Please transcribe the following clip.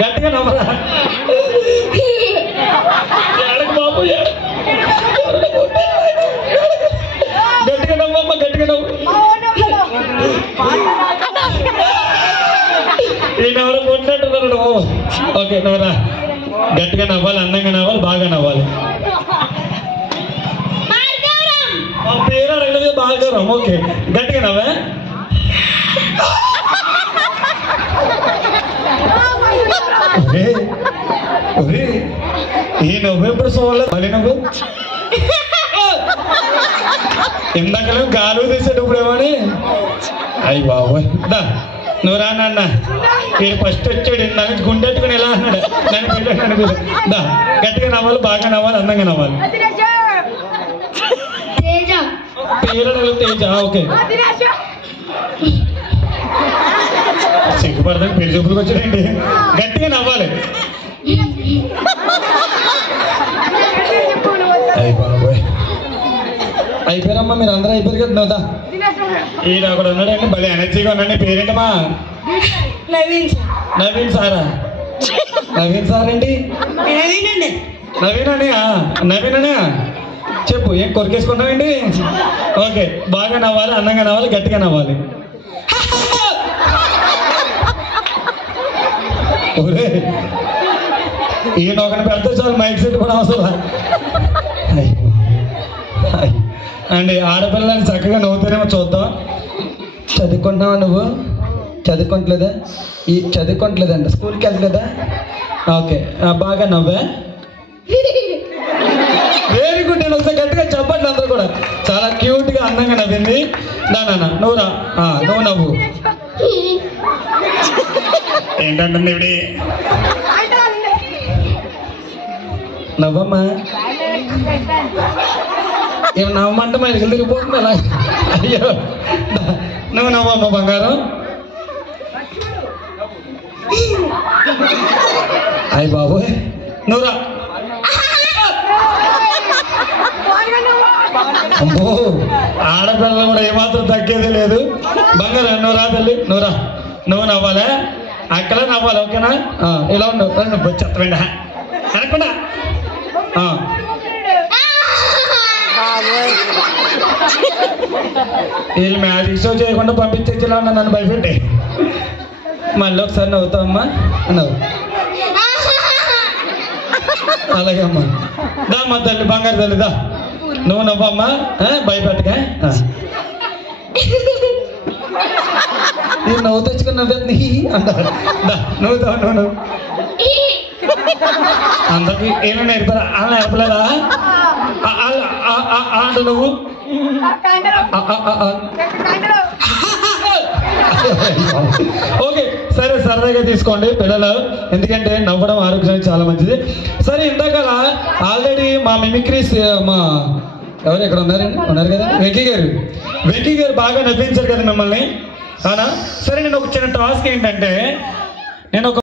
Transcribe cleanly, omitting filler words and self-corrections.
గట్టిగా నవ్వరా బాబు గట్టిగా నవ్వమ్మ గట్టిగా నవ్వు ఈయనెవరో కొట్టినట్టున్నారు నువ్వు ఓకే నవ్వరా గట్టిగా నవ్వాలి అందంగా నవ్వాలి బాగా నవ్వాలి పేరు అడగలేదు బాగా ఓకే గట్టిగా నవ్వా ఈ నవ్వు ఎప్పుడు చూడలేదు మళ్ళీ నవ్వు ఇందాకలే గాలు తీసేటప్పుడు ఏమని అయ్యి బాబోయ్ దా నువ్వు రా నాన్న వీడు ఫస్ట్ వచ్చాడు ఇందాక గుండెట్టుకుని ఎలా అన్నాడు నన్ను పిల్లలు నన్ను పిల్లలు దా గట్టిగా నవ్వాలి బాగా నవ్వాలి అందంగా నవ్వాలి పేరు తేజ ఓకే సిగ్గుపడతాను పెళ్లి చూపులకు వచ్చాడండి గట్టిగా నవ్వాలి అయ్యి బాబోయ్ అయిపోయారమ్మా మీరు అందరూ అయిపోయారు కదా నవ్వుతా ఈయన అక్కడ ఉన్నాడండి భలే ఎనర్జీగా ఉన్నాడు పేరేంటమ్మా నవీన్ సారా నవీన్ సార్ ఏంటి నవీన్ అనే చెప్పు ఏం కొరికేసుకున్నావండి ఓకే బాగా నవ్వాలి అందంగా నవ్వాలి గట్టిగా నవ్వాలి ఈయన ఒకటి పెడితే చాలు మైక్ సెట్ కూడా అవసరం అండి ఆడపిల్లని చక్కగా నవ్వుతానేమో చూద్దాం చదువుకుంటున్నావా నువ్వు చదువుకోవట్లేదా చదువుకోవట్లేదండి స్కూల్కి వెళ్తలేదా ఓకే బాగా నవ్వా వెరీ గుడ్ నేను ఒకసారి గట్టిగా చెప్పండి అందరూ కూడా చాలా క్యూట్గా అందంగా నవ్వింది నాన్న నువ్వు రా నువ్వు నవ్వు ఏంటంటుంది ఇవిడి నవ్వమ్మా ఏమి నవ్వమంటే మా ఇదికి తిరిగిపోతుంది అలా అయ్యో నువ్వు నవ్వమ్మా బంగారం అయ్యి బాబోయ్ నువ్వు రా అమ్మో ఆడపిల్లలు కూడా ఏమాత్రం తగ్గేది లేదు బంగారం నువ్వు రా తల్లి నువ్వు నవ్వాలా అక్కడ నవ్వాలి ఓకేనా ఇలా ఉండవు చెత్తమండి అనకుండా వీళ్ళు మ్యాజిక్ షో చేయకుండా పంపించేలా ఉన్నా నన్ను భయపెట్టి మళ్ళీ ఒకసారి నవ్వుతావమ్మా నవ్వు అలాగే అమ్మా దా మా తల్లి బంగారు తల్లి దా నువ్వు నవ్వమ్మా భయపెట్టక నేను నవ్వు తెచ్చుకుని నవ్వేది అంటారు దా నువ్వు అందరికి ఏమైనా నేర్పారా అలా నేర్పలేదా అంట నువ్వు ఓకే సరే సరదాగా తీసుకోండి పిల్లలు ఎందుకంటే నవ్వడం ఆరోగ్యానికి చాలా మంచిది సరే ఇందాక ఆల్రెడీ మా మిమిక్రీస్ మా ఎవరు ఇక్కడ ఉన్నారు కదా వెంకీ గారు బాగా నవ్వించారు కదా మిమ్మల్ని అవునా సరే నేను ఒక చిన్న టాస్క్ ఏంటంటే నేను ఒక